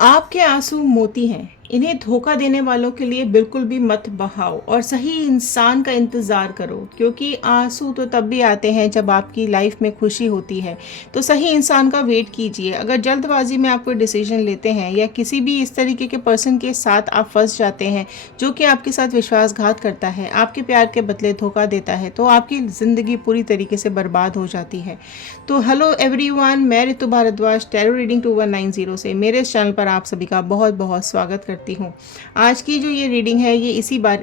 आपके आंसू मोती हैं, इन्हें धोखा देने वालों के लिए बिल्कुल भी मत बहाओ और सही इंसान का इंतज़ार करो, क्योंकि आंसू तो तब भी आते हैं जब आपकी लाइफ में खुशी होती है। तो सही इंसान का वेट कीजिए। अगर जल्दबाजी में आप कोई डिसीजन लेते हैं या किसी भी इस तरीके के पर्सन के साथ आप फंस जाते हैं जो कि आपके साथ विश्वासघात करता है, आपके प्यार के बदले धोखा देता है, तो आपकी ज़िंदगी पूरी तरीके से बर्बाद हो जाती है। तो हेलो एवरीवन, मैं ऋतु भारद्वाज टैरो रीडिंग 2190 से मेरे इस चैनल पर आप सभी का बहुत बहुत स्वागत करती हूँ। आज की जो ये रीडिंग है ये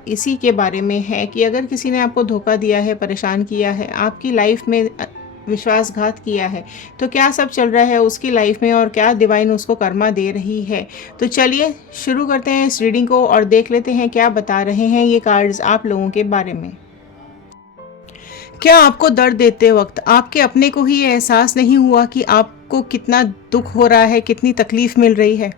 इसी के बारे में है कि अगर किसी ने आपको धोखा दिया है, परेशान किया है, आपकी लाइफ में विश्वासघात किया है, तो क्या सब चल रहा है उसकी लाइफ में और क्या डिवाइन उसको कर्मा दे रही है। तो चलिए शुरू करते हैं इस रीडिंग को और देख लेते हैं क्या बता रहे हैं ये कार्ड्स आप लोगों के बारे में। क्या आपको दर्द देते वक्त आपके अपने को ही ये एहसास नहीं हुआ कि आपको कितना दुख हो रहा है, कितनी तकलीफ मिल रही है?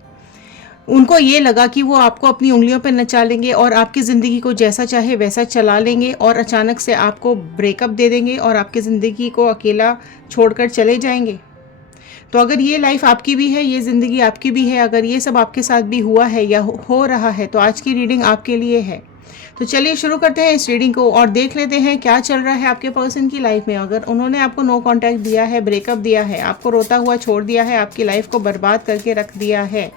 उनको ये लगा कि वो आपको अपनी उंगलियों पर नचा लेंगे और आपकी ज़िंदगी को जैसा चाहे वैसा चला लेंगे और अचानक से आपको ब्रेकअप दे देंगे और आपकी ज़िंदगी को अकेला छोड़कर चले जाएंगे। तो अगर ये लाइफ आपकी भी है, ये ज़िंदगी आपकी भी है, अगर ये सब आपके साथ भी हुआ है या हो रहा है, तो आज की रीडिंग आपके लिए है। तो चलिए शुरू करते हैं इस रीडिंग को और देख लेते हैं क्या चल रहा है आपके पर्सन की लाइफ में। अगर उन्होंने आपको नो कांटेक्ट दिया है, ब्रेकअप दिया है, आपको रोता हुआ छोड़ दिया है, आपकी लाइफ को बर्बाद करके रख दिया है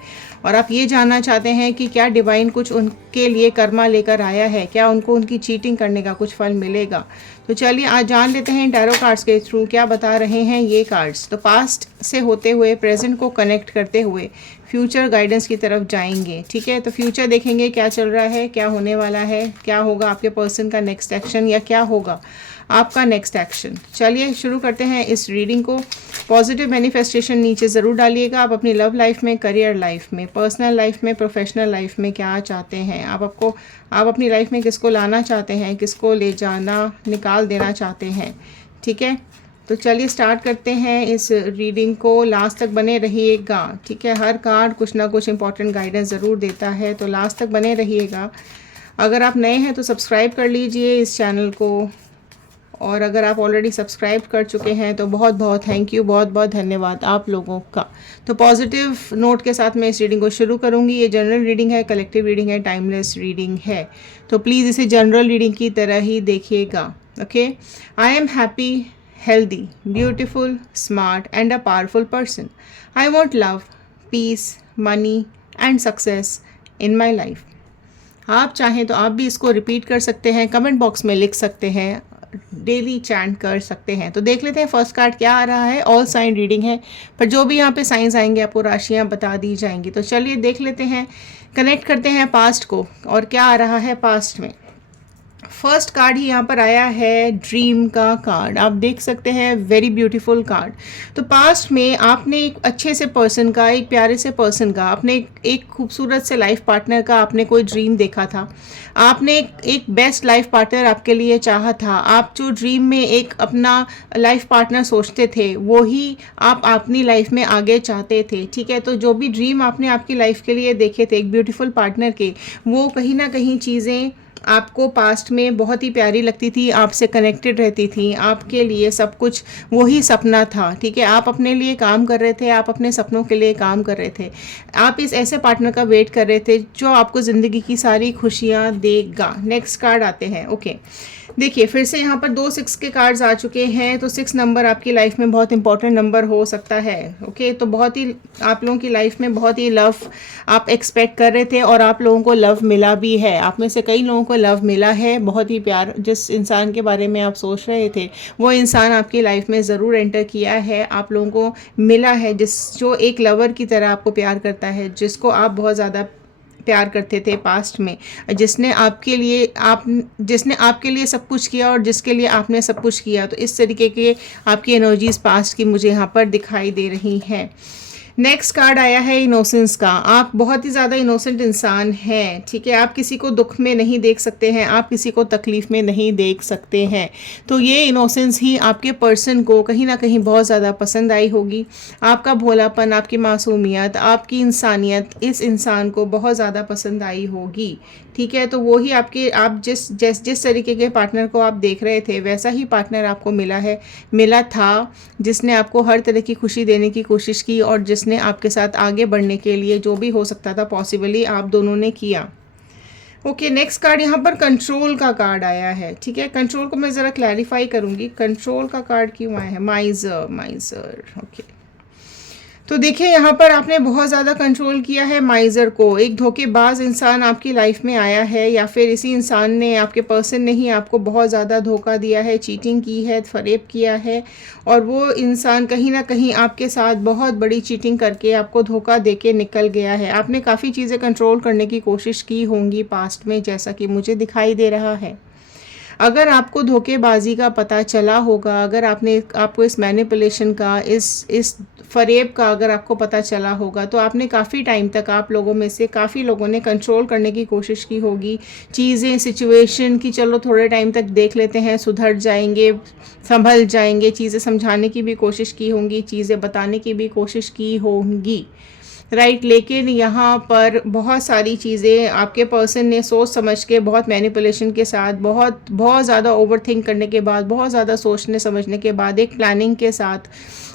और आप ये जानना चाहते हैं कि क्या डिवाइन कुछ उनके लिए कर्मा लेकर आया है, क्या उनको उनकी चीटिंग करने का कुछ फल मिलेगा। तो चलिए आज जान लेते हैं टैरो कार्ड्स के थ्रू क्या बता रहे हैं ये कार्ड्स। तो पास्ट से होते हुए प्रेजेंट को कनेक्ट करते हुए फ्यूचर गाइडेंस की तरफ जाएंगे। ठीक है, तो फ्यूचर देखेंगे क्या चल रहा है, क्या होने वाला है, क्या होगा आपके पर्सन का नेक्स्ट एक्शन या क्या होगा आपका नेक्स्ट एक्शन। चलिए शुरू करते हैं इस रीडिंग को। पॉजिटिव मैनिफेस्टेशन नीचे ज़रूर डालिएगा। आप अपनी लव लाइफ में, करियर लाइफ में, पर्सनल लाइफ में, प्रोफेशनल लाइफ में क्या चाहते हैं, आप अपनी लाइफ में किसको लाना चाहते हैं, किसको ले जाना, निकाल देना चाहते हैं। ठीक है, तो चलिए स्टार्ट करते हैं इस रीडिंग को। लास्ट तक बने रहिएगा। ठीक है, हर कार्ड कुछ ना कुछ इंपॉर्टेंट गाइडेंस ज़रूर देता है, तो लास्ट तक बने रहिएगा। अगर आप नए हैं तो सब्सक्राइब कर लीजिए इस चैनल को, और अगर आप ऑलरेडी सब्सक्राइब कर चुके हैं तो बहुत बहुत थैंक यू, बहुत बहुत धन्यवाद आप लोगों का। तो पॉजिटिव नोट के साथ मैं इस रीडिंग को शुरू करूंगी। ये जनरल रीडिंग है, कलेक्टिव रीडिंग है, टाइमलेस रीडिंग है, तो प्लीज़ इसे जनरल रीडिंग की तरह ही देखिएगा। Okay, I am happy, healthy, beautiful, smart, and a powerful person. I want love, peace, money, and success in my life. आप चाहें तो आप भी इसको रिपीट कर सकते हैं, कमेंट बॉक्स में लिख सकते हैं, डेली चैंट कर सकते हैं। तो देख लेते हैं फर्स्ट कार्ड क्या आ रहा है। ऑल साइन रीडिंग है, पर जो भी यहाँ पे साइंस आएंगे आपको राशियाँ बता दी जाएंगी। तो चलिए देख लेते हैं, कनेक्ट करते हैं पास्ट को और क्या आ रहा है पास्ट में। फर्स्ट कार्ड ही यहाँ पर आया है ड्रीम का कार्ड। आप देख सकते हैं, वेरी ब्यूटीफुल कार्ड। तो पास्ट में आपने एक अच्छे से पर्सन का, एक प्यारे से पर्सन का, आपने एक खूबसूरत से लाइफ पार्टनर का आपने कोई ड्रीम देखा था। आपने एक बेस्ट लाइफ पार्टनर आपके लिए चाहा था। आप जो ड्रीम में एक अपना लाइफ पार्टनर सोचते थे वो ही आप अपनी लाइफ में आगे चाहते थे। ठीक है, तो जो भी ड्रीम आपने आपकी लाइफ के लिए देखे थे एक ब्यूटीफुल पार्टनर के, वो कहीं ना कहीं चीज़ें आपको पास्ट में बहुत ही प्यारी लगती थी, आपसे कनेक्टेड रहती थी, आपके लिए सब कुछ वही सपना था। ठीक है, आप अपने लिए काम कर रहे थे, आप अपने सपनों के लिए काम कर रहे थे, आप इस ऐसे पार्टनर का वेट कर रहे थे जो आपको ज़िंदगी की सारी खुशियाँ देगा। नेक्स्ट कार्ड आते हैं। ओके, देखिए फिर से यहाँ पर 2 6 के कार्ड्स आ चुके हैं। तो 6 नंबर आपकी लाइफ में बहुत इंपॉर्टेंट नंबर हो सकता है। ओके, तो बहुत ही आप लोगों की लाइफ में बहुत ही लव आप एक्सपेक्ट कर रहे थे और आप लोगों को लव मिला भी है। आप में से कई लोगों को लव मिला है, बहुत ही प्यार। जिस इंसान के बारे में आप सोच रहे थे वो इंसान आपकी लाइफ में ज़रूर एंटर किया है, आप लोगों को मिला है जो एक लवर की तरह आपको प्यार करता है, जिसको आप बहुत ज़्यादा प्यार करते थे पास्ट में, जिसने आपके लिए सब कुछ किया और जिसके लिए आपने सब कुछ किया। तो इस तरीके के आपकी एनर्जीज पास्ट की मुझे यहाँ पर दिखाई दे रही हैं। नेक्स्ट कार्ड आया है इनोसेंस का। आप बहुत ही ज़्यादा इनोसेंट इंसान हैं। ठीक है, आप किसी को दुख में नहीं देख सकते हैं, आप किसी को तकलीफ़ में नहीं देख सकते हैं। तो ये इनोसेंस ही आपके पर्सन को कहीं ना कहीं बहुत ज़्यादा पसंद आई होगी। आपका भोलापन, आपकी मासूमियत, आपकी इंसानियत इस इंसान को बहुत ज़्यादा पसंद आई होगी। ठीक है, तो वो ही आप जिस तरीके के पार्टनर को आप देख रहे थे वैसा ही पार्टनर आपको मिला था, जिसने आपको हर तरह की खुशी देने की कोशिश की और जिसने उसने आपके साथ आगे बढ़ने के लिए जो भी हो सकता था पॉसिबली आप दोनों ने किया। ओके, नेक्स्ट कार्ड यहाँ पर कंट्रोल का कार्ड आया है। ठीक है, कंट्रोल को मैं ज़रा क्लैरिफाई करूँगी, कंट्रोल का कार्ड क्यों आया है। माइजर, माइजर, ओके। तो देखिए यहाँ पर आपने बहुत ज़्यादा कंट्रोल किया है माइज़र को। एक धोखेबाज इंसान आपकी लाइफ में आया है, या फिर इसी इंसान ने, आपके पर्सन ने ही आपको बहुत ज़्यादा धोखा दिया है, चीटिंग की है, फरेब किया है। और वो इंसान कहीं ना कहीं आपके साथ बहुत बड़ी चीटिंग करके आपको धोखा दे के निकल गया है। आपने काफ़ी चीज़ें कंट्रोल करने की कोशिश की होंगी पास्ट में, जैसा कि मुझे दिखाई दे रहा है। अगर आपको धोखेबाजी का पता चला होगा, अगर आपको इस मैनिपुलेशन का, इस फरेब का अगर आपको पता चला होगा, तो आपने काफ़ी टाइम तक, आप लोगों में से काफ़ी लोगों ने कंट्रोल करने की कोशिश की होगी चीज़ें, सिचुएशन की। चलो थोड़े टाइम तक देख लेते हैं, सुधर जाएंगे, संभल जाएंगे, चीज़ें समझाने की भी कोशिश की होंगी, चीज़ें बताने की भी कोशिश की होंगी, राइट। लेकिन यहाँ पर बहुत सारी चीज़ें आपके पर्सन ने सोच समझ के, बहुत मैनिपुलेशन के साथ, बहुत बहुत ज़्यादा ओवरथिंक करने के बाद, बहुत ज़्यादा सोचने समझने के बाद, एक प्लानिंग के साथ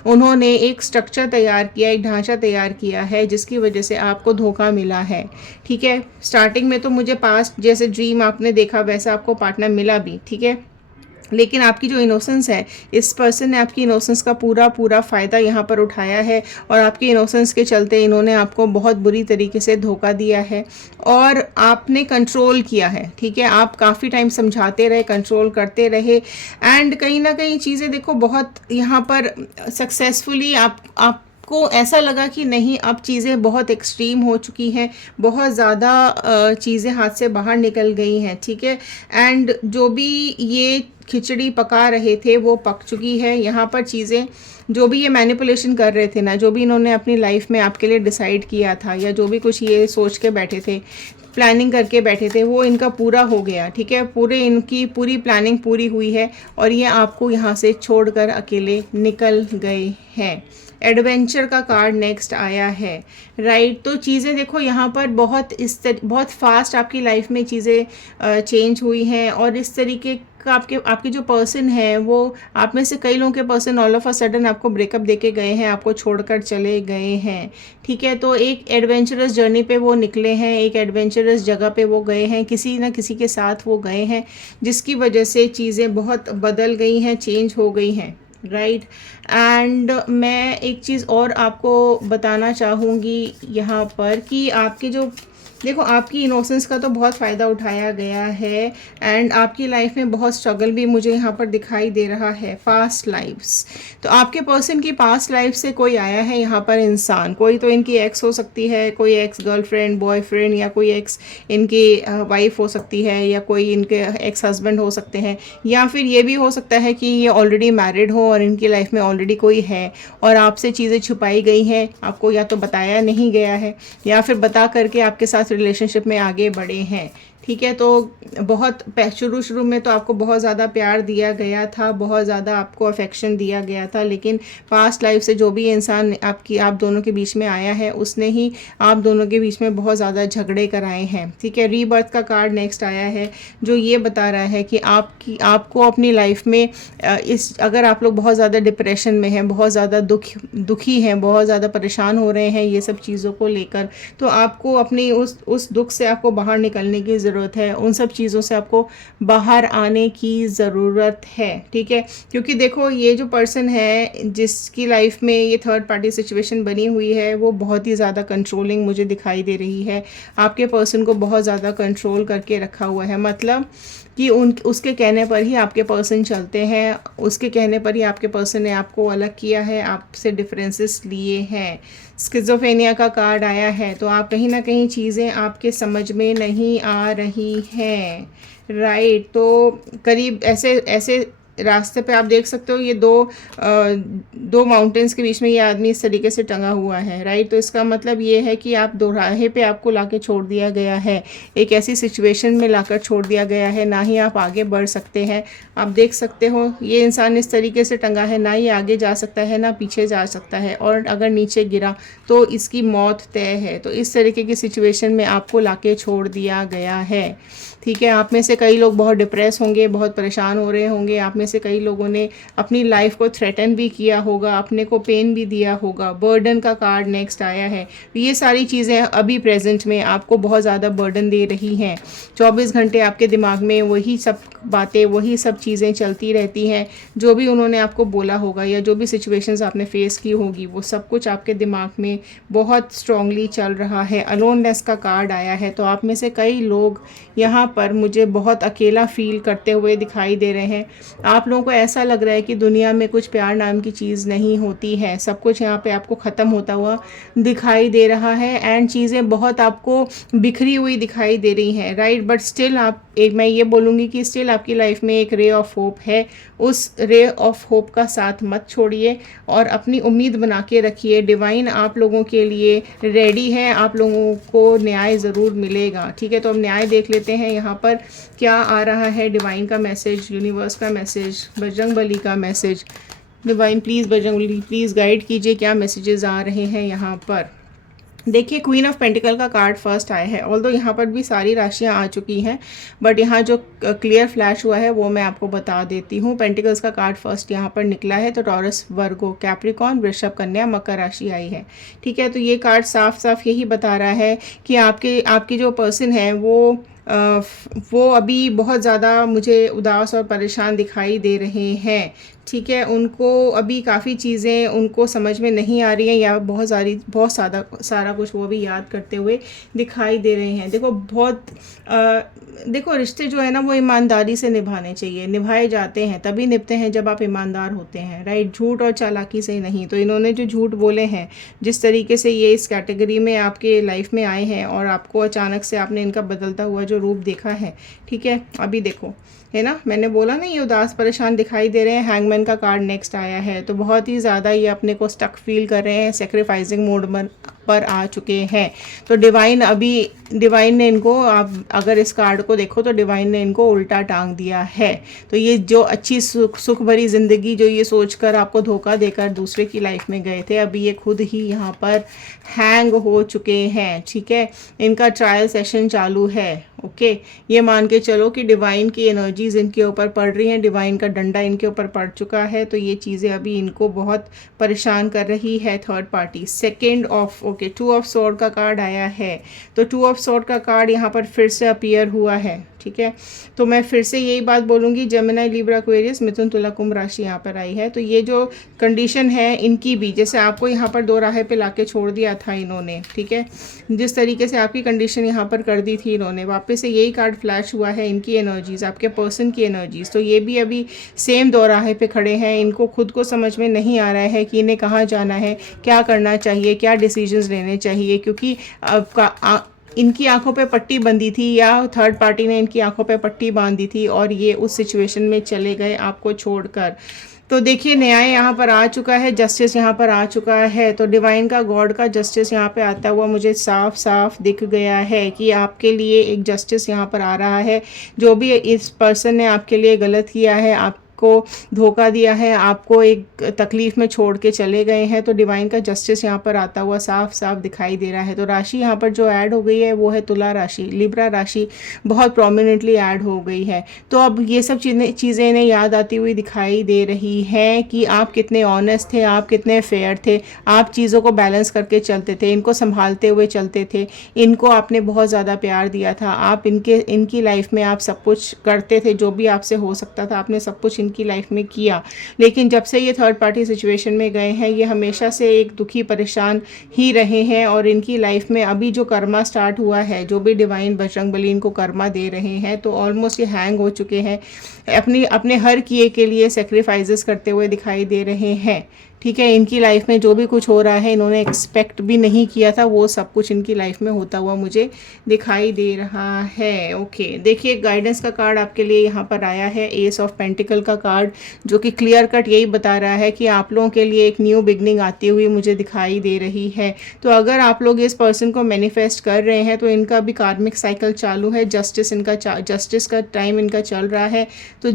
उन्होंने एक स्ट्रक्चर तैयार किया, एक ढांचा तैयार किया है, जिसकी वजह से आपको धोखा मिला है। ठीक है, स्टार्टिंग में तो मुझे पास्ट जैसे ड्रीम आपने देखा वैसा आपको पार्टनर मिला भी, ठीक है। लेकिन आपकी जो इनोसेंस है, इस पर्सन ने आपकी इनोसेंस का पूरा पूरा फ़ायदा यहाँ पर उठाया है, और आपकी इनोसेंस के चलते इन्होंने आपको बहुत बुरी तरीके से धोखा दिया है, और आपने कंट्रोल किया है। ठीक है, आप काफ़ी टाइम समझाते रहे, कंट्रोल करते रहे, एंड कहीं ना कहीं चीज़ें देखो बहुत यहाँ पर सक्सेसफुली आपको ऐसा लगा कि नहीं, अब चीज़ें बहुत एक्सट्रीम हो चुकी हैं, बहुत ज़्यादा चीज़ें हाथ से बाहर निकल गई हैं। ठीक है, एंड जो भी ये खिचड़ी पका रहे थे वो पक चुकी है। यहाँ पर चीज़ें, जो भी ये मैनिपुलेशन कर रहे थे ना, जो भी इन्होंने अपनी लाइफ में आपके लिए डिसाइड किया था, या जो भी कुछ ये सोच के बैठे थे, प्लानिंग करके बैठे थे, वो इनका पूरा हो गया। ठीक है, इनकी पूरी प्लानिंग पूरी हुई है, और ये आपको यहाँ से छोड़कर अकेले निकल गए हैं। एडवेंचर का कार्ड नेक्स्ट आया है, राइट। तो चीज़ें देखो यहाँ पर बहुत फास्ट आपकी लाइफ में चीज़ें चेंज हुई हैं, और इस तरीके का आपके जो पर्सन है, वो आप में से कई लोगों के person all of a sudden आपको ब्रेकअप देके गए हैं, आपको छोड़कर चले गए हैं। ठीक है, तो एक एडवेंचरस जर्नी पे वो निकले हैं, एक एडवेंचरस जगह पे वो गए हैं, किसी न किसी के साथ वो गए हैं, जिसकी वजह से चीज़ें बहुत बदल गई हैं, चेंज हो गई हैं, राइट। एंड मैं एक चीज़ और आपको बताना चाहूँगी यहाँ पर कि आपके जो देखो, आपकी इनोसेंस का तो बहुत फ़ायदा उठाया गया है, एंड आपकी लाइफ में बहुत स्ट्रगल भी मुझे यहाँ पर दिखाई दे रहा है। पास्ट लाइफ्स, तो आपके पर्सन की पास्ट लाइफ से कोई आया है यहाँ पर इंसान, कोई तो इनकी एक्स हो सकती है, कोई एक्स गर्लफ्रेंड, बॉयफ्रेंड, या कोई एक्स इनकी वाइफ हो सकती है, या कोई इनके एक्स हस्बैंड हो सकते हैं, या फिर ये भी हो सकता है कि ये ऑलरेडी मैरिड हो और इनकी लाइफ में ऑलरेडी कोई है, और आपसे चीज़ें छुपाई गई हैं, आपको या तो बताया नहीं गया है, या फिर बता करके आपके साथ रिलेशनशिप में आगे बढ़े हैं। ठीक है, तो बहुत शुरू में तो आपको बहुत ज़्यादा प्यार दिया गया था, बहुत ज़्यादा आपको अफेक्शन दिया गया था, लेकिन पास्ट लाइफ से जो भी इंसान आप दोनों के बीच में आया है, उसने ही आप दोनों के बीच में बहुत ज़्यादा झगड़े कराए हैं। ठीक है, रीबर्थ का कार्ड नेक्स्ट आया है, जो ये बता रहा है कि आपको अपनी लाइफ में अगर आप लोग बहुत ज़्यादा डिप्रेशन में हैं, बहुत ज़्यादा दुखी हैं, बहुत ज़्यादा परेशान हो रहे हैं ये सब चीज़ों को लेकर, तो आपको अपनी उस दुख से आपको बाहर निकलने की ज़रूरत है, उन सब चीज़ों से आपको बाहर आने की ज़रूरत है। ठीक है, क्योंकि देखो, ये जो पर्सन है जिसकी लाइफ में ये थर्ड पार्टी सिचुएशन बनी हुई है, वो बहुत ही ज़्यादा कंट्रोलिंग मुझे दिखाई दे रही है। आपके पर्सन को बहुत ज़्यादा कंट्रोल करके रखा हुआ है, मतलब कि उसके कहने पर ही आपके पर्सन चलते हैं, उसके कहने पर ही आपके पर्सन ने आपको अलग किया है, आपसे डिफरेंसेस लिए हैं। स्किज़ोफ्रेनिया का कार्ड आया है, तो आप कहीं ना कहीं चीज़ें आपके समझ में नहीं आ रही हैं, राइट। तो करीब ऐसे रास्ते पे आप देख सकते हो, ये दो माउंटेन्स के बीच में ये आदमी इस तरीके से टंगा हुआ है, राइट। तो इसका मतलब ये है कि आप दोराहे पे आपको लाके छोड़ दिया गया है, एक ऐसी सिचुएशन में लाकर छोड़ दिया गया है, ना ही आप आगे बढ़ सकते हैं। आप देख सकते हो ये इंसान इस तरीके से टंगा है, ना ही आगे जा सकता है ना पीछे जा सकता है, और अगर नीचे गिरा तो इसकी मौत तय है। तो इस तरीके की सिचुएशन में आपको लाके छोड़ दिया गया है। ठीक है, आप में से कई लोग बहुत डिप्रेस होंगे, बहुत परेशान हो रहे होंगे, आप में में से कई लोगों ने अपनी लाइफ को थ्रेटन भी किया होगा, अपने को पेन भी दिया होगा। बर्डन का कार्ड नेक्स्ट आया है। ये सारी चीज़ें अभी प्रेजेंट में आपको बहुत ज़्यादा बर्डन दे रही हैं। 24 घंटे आपके दिमाग में वही सब बातें, वही सब चीज़ें चलती रहती हैं। जो भी उन्होंने आपको बोला होगा या जो भी सिचुएशंस आपने फेस की होगी, वो सब कुछ आपके दिमाग में बहुत स्ट्रांगली चल रहा है। अलोननेस का कार्ड आया है। तो आप में से कई लोग यहाँ पर मुझे बहुत अकेला फील करते हुए दिखाई दे रहे हैं। आप लोगों को ऐसा लग रहा है कि दुनिया में कुछ प्यार नाम की चीज़ नहीं होती है। सब कुछ यहाँ पे आपको ख़त्म होता हुआ दिखाई दे रहा है एंड चीज़ें बहुत आपको बिखरी हुई दिखाई दे रही हैं, राइट। बट स्टिल मैं ये बोलूँगी कि स्टिल आपकी लाइफ में एक रे ऑफ होप है। उस रे ऑफ होप का साथ मत छोड़िए और अपनी उम्मीद बना के रखिए। डिवाइन आप लोगों के लिए रेडी है, आप लोगों को न्याय ज़रूर मिलेगा, ठीक है। तो अब न्याय देख लेते हैं यहाँ पर क्या आ रहा है। डिवाइन का मैसेज, यूनिवर्स का मैसेज, बजरंगबली का message. Divine please, Bajrangbali please guide कीजिए क्या मैसेजेस आ रहे हैं यहाँ पर। देखिए, क्वीन ऑफ पेंटिकल का कार्ड फर्स्ट आया है। ऑल्दो यहाँ पर भी सारी राशियाँ आ चुकी हैं, बट यहाँ जो क्लियर फ्लैश हुआ है वो मैं आपको बता देती हूँ। पेंटिकल्स का कार्ड फर्स्ट यहाँ पर निकला है। तो टॉरस, वर्गो, कैप्रिकॉर्न, वृषभ, कन्या, मकर राशि आई है, ठीक है। तो ये कार्ड साफ साफ यही बता रहा है कि आपके जो पर्सन है वो अभी बहुत ज़्यादा मुझे उदास और परेशान दिखाई दे रहे हैं, ठीक है। उनको अभी काफ़ी चीज़ें उनको समझ में नहीं आ रही हैं या बहुत सारा कुछ वो भी याद करते हुए दिखाई दे रहे हैं। देखो रिश्ते जो है ना वो ईमानदारी से निभाने चाहिए, निभाए जाते हैं तभी निभते हैं जब आप ईमानदार होते हैं, राइट। झूठ और चालाकी से नहीं। तो इन्होंने जो झूठ बोले हैं, जिस तरीके से ये इस कैटेगरी में आपके लाइफ में आए हैं और आपको अचानक से आपने इनका बदलता हुआ जो रूप देखा है, ठीक है। अभी देखो, है ना, मैंने बोला ना ये उदास परेशान दिखाई दे रहे हैं। हैंगमैन का कार्ड नेक्स्ट आया है। तो बहुत ही ज़्यादा ये अपने को स्टक फील कर रहे हैं, सेक्रीफाइसिंग मोड पर आ चुके हैं। तो डिवाइन ने इनको, आप अगर इस कार्ड को देखो तो डिवाइन ने इनको उल्टा टांग दिया है। तो ये जो अच्छी सुख भरी ज़िंदगी जो ये सोचकर आपको धोखा देकर दूसरे की लाइफ में गए थे, अभी ये खुद ही यहाँ पर हैंग हो चुके हैं, ठीक है। इनका ट्रायल सेशन चालू है, ओके। ये मान के चलो कि डिवाइन की एनर्जीज इनके ऊपर पड़ रही हैं, डिवाइन का डंडा इनके ऊपर पड़ चुका है। तो ये चीज़ें अभी इनको बहुत परेशान कर रही है third party. Two of sword का कार्ड आया है। तो टू ऑफ स्वॉर्ड का कार्ड यहाँ पर फिर से अपीयर हुआ है, ठीक है। तो मैं फिर से यही बात बोलूँगी, जेमिनी, लिब्रा, एक्वेरियस, मिथुन, तुला, कुंभ राशि यहाँ पर आई है। तो ये जो कंडीशन है इनकी भी, जैसे आपको यहाँ पर दो राहे पे लाके छोड़ दिया था इन्होंने, ठीक है, जिस तरीके से आपकी कंडीशन यहाँ पर कर दी थी इन्होंने, वापस से यही कार्ड फ्लैश हुआ है। इनकी एनर्जीज, आपके पर्सन की एनर्जीज, तो ये भी अभी सेम दो राहे पे खड़े हैं। इनको खुद को समझ में नहीं आ रहा है कि इन्हें कहाँ जाना है, क्या करना चाहिए, क्या डिसीजंस लेने चाहिए, क्योंकि इनकी आंखों पे पट्टी बंधी थी या थर्ड पार्टी ने इनकी आंखों पे पट्टी बांधी थी और ये उस सिचुएशन में चले गए आपको छोड़कर। तो देखिए, न्याय यहाँ पर आ चुका है, जस्टिस यहाँ पर आ चुका है। तो डिवाइन का, गॉड का जस्टिस यहाँ पे आता हुआ मुझे साफ साफ दिख गया है कि आपके लिए एक जस्टिस यहाँ पर आ रहा है। जो भी इस पर्सन ने आपके लिए गलत किया है, आपको धोखा दिया है, आपको एक तकलीफ में छोड़ के चले गए हैं, तो डिवाइन का जस्टिस यहाँ पर आता हुआ साफ साफ दिखाई दे रहा है। तो राशि यहाँ पर जो ऐड हो गई है वो है तुला राशि, लिब्रा राशि बहुत प्रोमिनेंटली ऐड हो गई है। तो अब ये सब चीज़ें इन्हें याद आती हुई दिखाई दे रही हैं कि आप कितने ऑनेस्ट थे, आप कितने फेयर थे, आप चीज़ों को बैलेंस करके चलते थे, इनको संभालते हुए चलते थे, इनको आपने बहुत ज़्यादा प्यार दिया था, आप इनकी लाइफ में आप सब कुछ करते थे, जो भी आपसे हो सकता था आपने सब कुछ इनकी लाइफ में किया। लेकिन जब से ये थर्ड पार्टी सिचुएशन में गए हैं, ये हमेशा से एक दुखी परेशान ही रहे हैं और इनकी लाइफ में अभी जो कर्मा स्टार्ट हुआ है, जो भी डिवाइन बजरंगबली इनको कर्मा दे रहे हैं, तो ऑलमोस्ट ये हैंग हो चुके हैं, अपने हर किए के लिए सेक्रीफाइसेस करते हुए दिखाई दे रहे हैं, ठीक है। इनकी लाइफ में जो भी कुछ हो रहा है, इन्होंने एक्सपेक्ट भी नहीं किया था, वो सब कुछ इनकी लाइफ में होता हुआ मुझे दिखाई दे रहा है, ओके। देखिए, गाइडेंस का कार्ड आपके लिए यहाँ पर आया है, एस ऑफ पेंटिकल का कार्ड, जो कि क्लियर कट यही बता रहा है कि आप लोगों के लिए एक न्यू बिगनिंग आती हुई मुझे दिखाई दे रही है। तो अगर आप लोग इस पर्सन को मैनिफेस्ट कर रहे हैं तो इनका भी कार्मिक साइकिल चालू है, जस्टिस का टाइम इनका चल रहा है। तो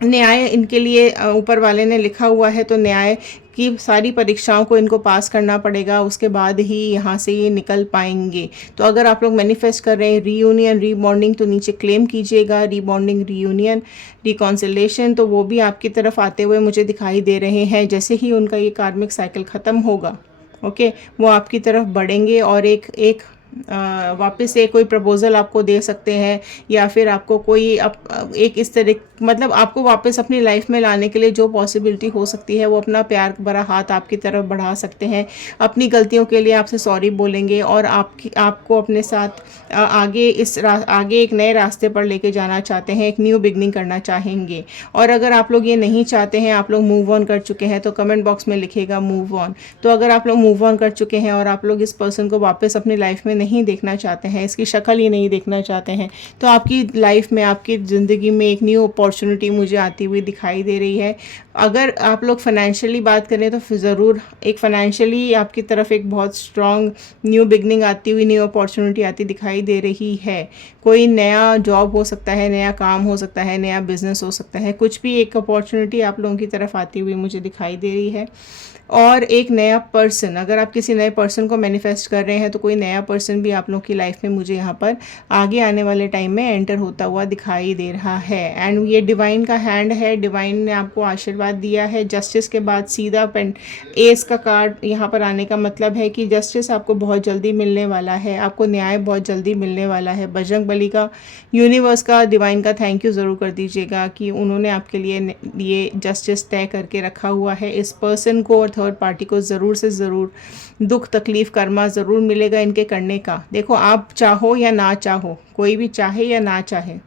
न्याय इनके लिए ऊपर वाले ने लिखा हुआ है, तो न्याय की सारी परीक्षाओं को इनको पास करना पड़ेगा, उसके बाद ही यहाँ से ये निकल पाएंगे। तो अगर आप लोग मैनिफेस्ट कर रहे हैं रीयूनियन रीबॉन्डिंग, तो नीचे क्लेम कीजिएगा रीबॉन्डिंग रीयूनियन रिकॉन्सिलेशन, तो वो भी आपकी तरफ आते हुए मुझे दिखाई दे रहे हैं। जैसे ही उनका ये कार्मिक साइकिल ख़त्म होगा, ओके, वो आपकी तरफ बढ़ेंगे और एक वापस से कोई प्रपोज़ल आपको दे सकते हैं, या फिर आपको कोई एक इस तरह, मतलब आपको वापस अपनी लाइफ में लाने के लिए जो पॉसिबिलिटी हो सकती है, वो अपना प्यार भरा हाथ आपकी तरफ बढ़ा सकते हैं। अपनी गलतियों के लिए आपसे सॉरी बोलेंगे और आपको अपने साथ आगे एक नए रास्ते पर लेके जाना चाहते हैं, एक न्यू बिगनिंग करना चाहेंगे। और अगर आप लोग ये नहीं चाहते हैं, आप लोग मूव ऑन कर चुके हैं, तो कमेंट बॉक्स में लिखेगा मूव ऑन। तो अगर आप लोग मूव ऑन कर चुके हैं और आप लोग इस पर्सन को वापस अपनी लाइफ में नहीं देखना चाहते हैं, इसकी शक्ल ही नहीं देखना चाहते हैं, तो आपकी लाइफ में, आपकी ज़िंदगी में एक न्यू अपॉर्चुनिटी मुझे आती हुई दिखाई दे रही है। अगर आप लोग फाइनेंशियली बात करें तो ज़रूर एक फाइनेंशियली आपकी तरफ एक बहुत स्ट्रॉन्ग न्यू बिगनिंग आती हुई, न्यू अपॉर्चुनिटी आती दिखाई दे रही है। कोई नया जॉब हो सकता है, नया काम हो सकता है, नया बिजनेस हो सकता है, कुछ भी एक अपॉर्चुनिटी आप लोगों की तरफ आती हुई मुझे दिखाई दे रही है। और एक नया पर्सन, अगर आप किसी नए पर्सन को मैनिफेस्ट कर रहे हैं, तो कोई नया पर्सन भी आप लोगों की लाइफ में मुझे यहाँ पर आगे आने वाले टाइम में एंटर होता हुआ दिखाई दे रहा है। एंड ये डिवाइन का हैंड है, डिवाइन ने आपको आशीर्वाद दिया है। जस्टिस के बाद सीधा एस का कार्ड यहाँ पर आने का मतलब है कि जस्टिस आपको बहुत जल्दी मिलने वाला है, आपको न्याय बहुत जल्दी मिलने वाला है। बजरंग बली का, यूनिवर्स का, डिवाइन का थैंक यू ज़रूर कर दीजिएगा कि उन्होंने आपके लिए ये जस्टिस तय करके रखा हुआ है। इस पर्सन को और थर्ड पार्टी को ज़रूर से ज़रूर दुख तकलीफ़ कर्मा ज़रूर मिलेगा इनके करने का। देखो, आप चाहो या ना चाहो, कोई भी चाहे या ना चाहे,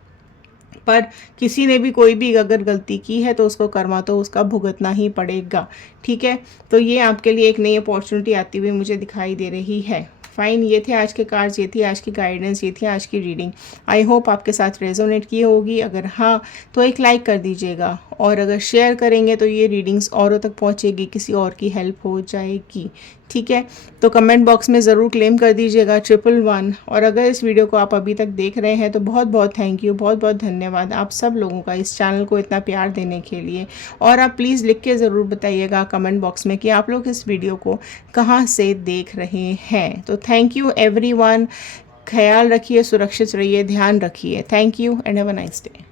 पर किसी ने भी कोई भी अगर गलती की है तो उसको कर्मा तो उसका भुगतना ही पड़ेगा। ठीक है, तो ये आपके लिए एक नई अपॉर्चुनिटी आती हुई मुझे दिखाई दे रही है। फाइन, ये थे आज के कार्ड्स, ये थी आज की गाइडेंस, ये थी आज की रीडिंग। आई होप आपके साथ रेजोनेट की होगी। अगर हाँ, तो एक लाइक कर दीजिएगा, और अगर शेयर करेंगे तो ये रीडिंग्स औरों तक पहुँचेगी, किसी और की हेल्प हो जाएगी। ठीक है, तो कमेंट बॉक्स में ज़रूर क्लेम कर दीजिएगा 111। और अगर इस वीडियो को आप अभी तक देख रहे हैं तो बहुत बहुत थैंक यू, बहुत बहुत धन्यवाद आप सब लोगों का इस चैनल को इतना प्यार देने के लिए। और आप प्लीज़ लिख के ज़रूर बताइएगा कमेंट बॉक्स में कि आप लोग इस वीडियो को कहाँ से देख रहे हैं। तो थैंक यू एवरीवन, ख्याल रखिए, सुरक्षित रहिए, ध्यान रखिए। Thank you and have a nice day.